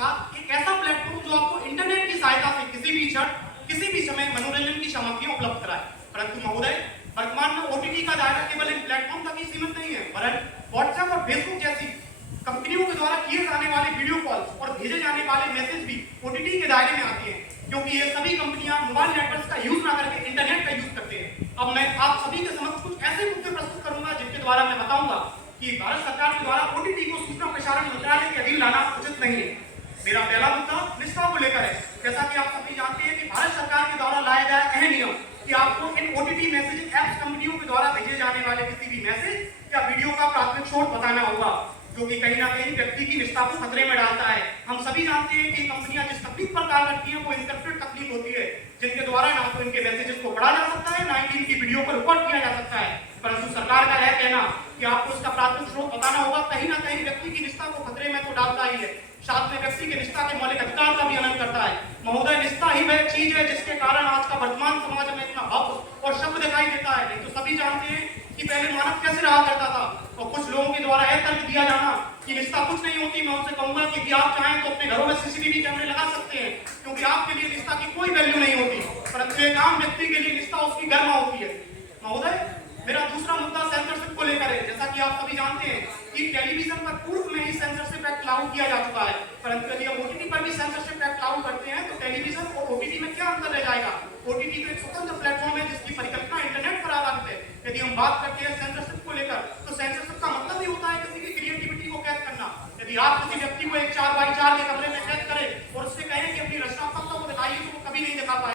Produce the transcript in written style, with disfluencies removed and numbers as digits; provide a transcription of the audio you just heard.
था एक ऐसा प्लेटफॉर्म जो आपको इंटरनेट की सहायता से किसी भी क्षण किसी भी समय मनोरंजन की सामग्रियां उपलब्ध कराए। परंतु महोदय, वर्तमान में ओटीटी का दायरा केवल इन प्लेटफॉर्म तक ही सीमित नहीं है, वरन व्हाट्सएप और फेसबुक जैसी कंपनियों के द्वारा किए जाने वाले वीडियो कॉल्स और भेजे जाने वाले मैसेज भी ओटीटी के दायरे में आते हैं, क्योंकि ये सभी कंपनियां मोबाइल नेटवर्क का यूज ना करके इंटरनेट का यूज करते हैं। अब मैं आप सभी के समक्ष कुछ ऐसे मुद्दे प्रस्तुत करूंगा जिनके द्वारा मैं बताऊंगा कि भारत सरकार के द्वारा ओटीटी को सूचना प्रसारण मंत्रालय के अधीन लाना उचित नहीं है। मेरा पहला मुद्दा निष्ठा को लेकर है। जैसा कि आप सभी जानते हैं कि भारत सरकार के द्वारा लाया गया अहम नियम कि आपको इन ओटीटी मैसेजिंग ऐप्स कंपनियों के द्वारा भेजे जाने वाले किसी भी मैसेज या वीडियो का प्राथमिक स्रोत बताना होगा, जो कि कहीं ना कहीं व्यक्ति की निष्ठा को खतरे में डालता है। हम सभी जानते हैं कि कंपनियां जिस तकनीक पर काम करती हैं वो इंटरप्रेट तकनीक होती है, जिनके द्वारा ना तो इनके मैसेजेस को पढ़ा जा सकता है, ना ही इनकी वीडियो को रिकॉर्ड किया जा सकता है। परंतु सरकार का यह कहना कि आपको इसका प्राथमिक स्रोत बताना होगा, कहीं ना कहीं व्यक्ति की निष्ठा को खतरे में तो डालता ही है, साथ में व्यक्ति की निष्ठा के मौलिक अधिकार का भी हनन करता है। महोदय, निष्ठा ही वह चीज है जिसके कारण आज का वर्तमान समाज में इतना भाव और शब्द दिखाई देता है। नहीं तो सभी जानते हैं कि पहले मानव कैसे रहा करता था, और कुछ लोगों के द्वारा यह तर्क दिया जाना कि निष्ठा कुछ नहीं होती। मैं उनसे कहूंगा कि आप चाहें तो अपने घरों में सीसीटीवी कैमरे लगा सकते हैं, क्योंकि आपके लिए निष्ठा की कोई वैल्यू नहीं होती, परंतु एक आम व्यक्ति के लिए निष्ठा उसकी गरिमा होती है। महोदय, मेरा दूसरा मुद्दा सेंसरशिप को लेकर है। जैसा कि आप सभी जानते हैं कि टेलीविजन पर पूर्व में ही सेंसरशिप एक्ट लागू किया जा चुका है, परंतु यदि हम ओटीटी पर भी सेंसरशिप एक्ट लागू करते हैं तो टेलीविजन और ओटीटी में क्या अंतर रह जाएगा? ओटीटी तो एक स्वतंत्र प्लेटफॉर्म है जिसकी परिकल्पना इंटरनेट पर आधारित है। यदि हम बात करते हैं सेंसरशिप को लेकर, तो सेंसरशिप का मतलब ही होता है किसी की क्रिएटिविटी को कैद करना। यदि आप किसी व्यक्ति को एक 4x4 के कमरे में कैद करें और उससे कहें कि अपनी रचनात्मकता को दिखाइए, तो वो कभी नहीं दिखा पाएगा।